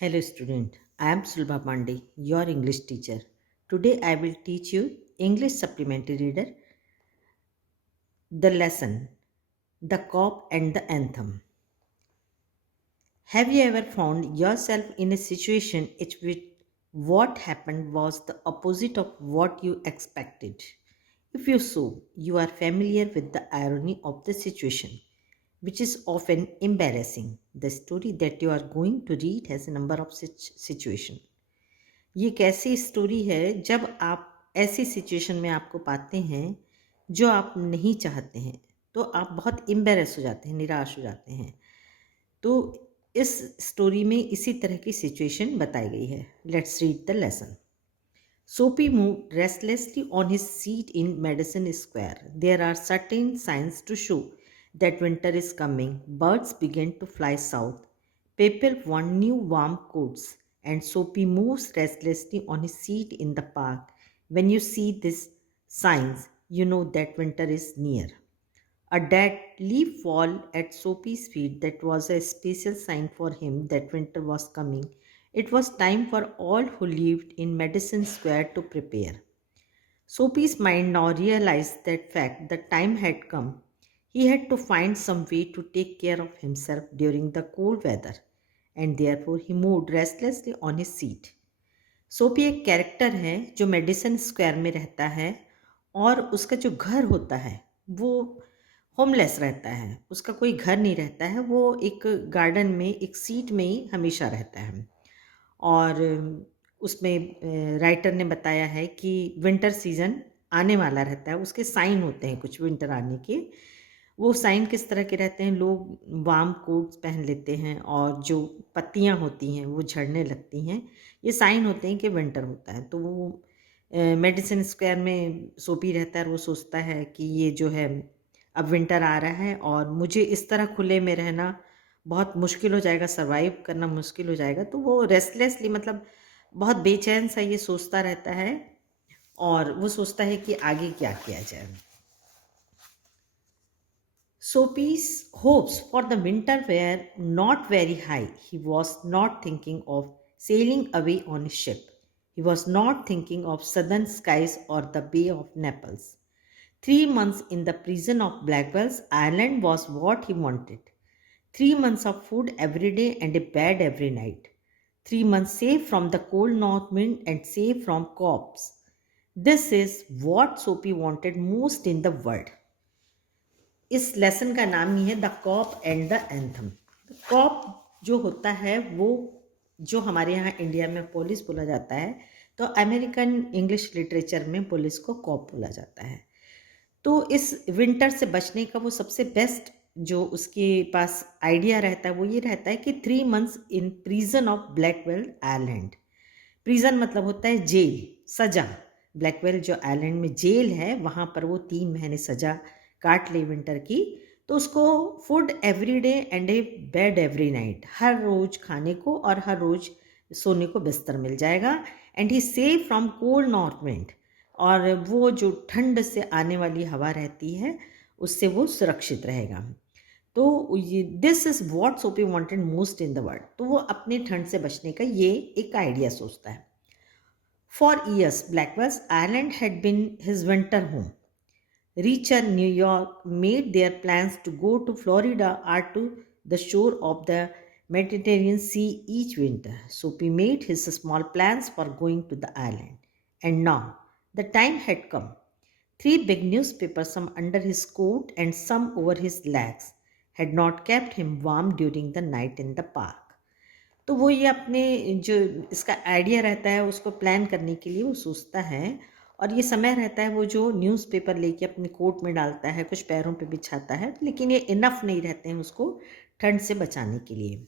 Hello student, I am Sulbha Pandey, your English teacher. Today I will teach you English Supplementary Reader, the lesson, the cop and the anthem. Have you ever found yourself in a situation in which what happened was the opposite of what you expected? If you so, you are familiar with the irony of the situation, which is often embarrassing. The story that you are going to read has a number of such situations. ये एक ऐसी story है जब आप ऐसी situation में आपको पाते हैं जो आप नहीं चाहते हैं, तो आप बहुत एम्बेरस हो जाते हैं, निराश हो जाते हैं। तो इस स्टोरी में इसी तरह की सिचुएशन बताई गई है। Let's read the lesson. Soapy moved restlessly on his seat in Madison Square. There are certain signs to show that winter is coming. Birds begin to fly south. People want new warm coats, and Soapy moves restlessly on his seat in the park. When you see these signs, you know that winter is near. A dead leaf fall at Soapy's feet, that was a special sign for him that winter was coming. It was time for all who lived in Madison Square to prepare. Soapy's mind now realized that fact. The time had come. He had to find some way to take care of himself during the cold weather, and therefore he moved restlessly on his seat. सोपी एक character है जो Madison Square में रहता है और उसका जो घर होता है वो होमलेस रहता है, उसका कोई घर नहीं रहता है, वो एक गार्डन में एक सीट में ही हमेशा रहता है। और उसमें राइटर ने बताया है कि विंटर सीज़न आने वाला रहता है, उसके साइन होते हैं कुछ विंटर आने के। वो साइन किस तरह के रहते हैं, लोग वार्म कोट्स पहन लेते हैं और जो पत्तियां होती हैं वो झड़ने लगती हैं, ये साइन होते हैं कि विंटर होता है। तो वो मेडिसन स्क्वायर में सोपी रहता है और वो सोचता है कि ये जो है अब विंटर आ रहा है और मुझे इस तरह खुले में रहना बहुत मुश्किल हो जाएगा, सर्वाइव करना मुश्किल हो जाएगा। तो वो रेस्टलेसली मतलब बहुत बेचैन सा ये सोचता रहता है और वो सोचता है कि आगे क्या किया जाए। Soapy's hopes for the winter were not very high. He was not thinking of sailing away on a ship. He was not thinking of southern skies or the Bay of Naples. 3 months in the prison of Blackwell's Island was what he wanted. 3 months of food every day and a bed every night. 3 months safe from the cold north wind and safe from cops. This is what Soapy wanted most in the world. इस lesson का नाम ही है the cop and the anthem. Cop जो होता है वो जो हमारे यहाँ इंडिया में पुलिस बोला जाता है, तो अमेरिकन इंग्लिश लिटरेचर में पुलिस को कॉप बोला जाता है। तो इस विंटर से बचने का वो सबसे बेस्ट जो उसके पास आइडिया रहता है वो ये रहता है कि 3 months in prison of Blackwell island. Prison मतलब होता है जेल, सजा। ब्लैकवेल जो आइलैंड में जेल है वहाँ पर वो 3 महीने सजा काट ले विंटर की। तो उसको food every day and a bed every night, हर रोज खाने को और हर रोज सोने को बिस्तर मिल जाएगा। And he safe from cold north wind, और वो जो ठंड से आने वाली हवा रहती है उससे वो सुरक्षित रहेगा। तो दिस इज वॉट सोपी wanted most in the world. तो वो अपने ठंड से बचने का ये एक आइडिया सोचता है। For years Blackwell's Island had been his winter home. Reacher, New York, made their plans to go to Florida or to the shore of the Mediterranean Sea each winter. Soapy made his small plans for going to the island. And now, the time had come. 3 big newspapers, some under his coat and some over his legs, had not kept him warm during the night in the park. तो वो ये अपने जो इसका idea रहता है उसको plan करने के लिए वो सोचता है, और ये समय रहता है वो जो न्यूज़पेपर लेके अपने कोट में डालता है, कुछ पैरों पे बिछाता है, लेकिन ये इनफ नहीं रहते हैं उसको ठंड से बचाने के लिए।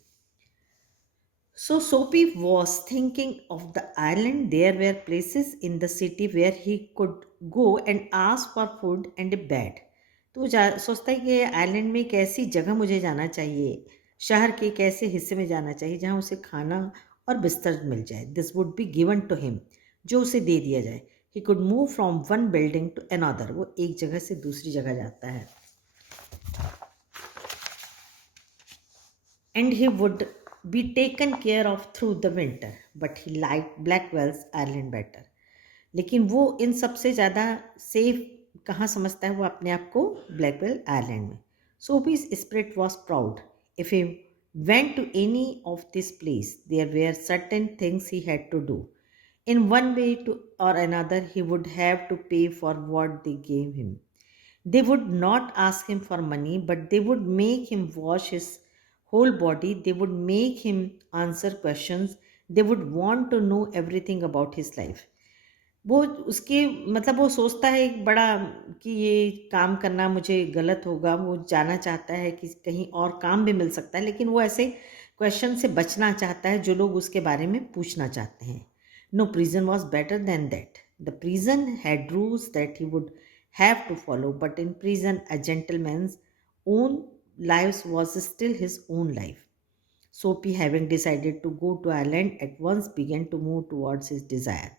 So Soapy was thinking of the island. There were places in the city where he could go and ask for food and a bed. तो सोचता है कि आइलैंड में एक ऐसी जगह मुझे जाना चाहिए, शहर के एक ऐसे हिस्से में जाना चाहिए जहाँ उसे खाना और बिस्तर मिल जाए। This would be given to him, जो उसे दे दिया जाए। He could move from one building to another, वो एक जगह से दूसरी जगह जाता है। And he would be taken care of through the winter, but he liked Blackwell's Ireland better. लेकिन वो इन सबसे ज़्यादा सेफ कहाँ समझता है वो अपने आप को ब्लैकवेल आयरलैंड में. Sophie's spirit was proud. If he went to any of this place, there were certain things he had to do. In one way to or another, he would have to pay for what they gave him. They would not ask him for money, but they would make him wash his whole body. They would make him answer questions. They would want to know everything about his life. वो उसके मतलब वो सोचता है एक बड़ा कि ये काम करना मुझे गलत होगा, वो जाना चाहता है कि कहीं और काम भी मिल सकता है, लेकिन वो ऐसे क्वेश्चन से बचना चाहता है जो लोग उसके बारे में पूछना चाहते हैं. No prison was better than that. The prison had rules that he would have to follow, but in prison, a gentleman's own life was still his own life. Soapy, having decided to go to Ireland, at once began to move towards his desire.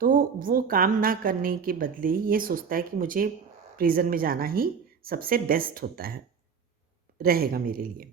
तो वो काम ना करने के बदले ये सोचता है कि मुझे प्रिजन में जाना ही सबसे बेस्ट होता है रहेगा मेरे लिए.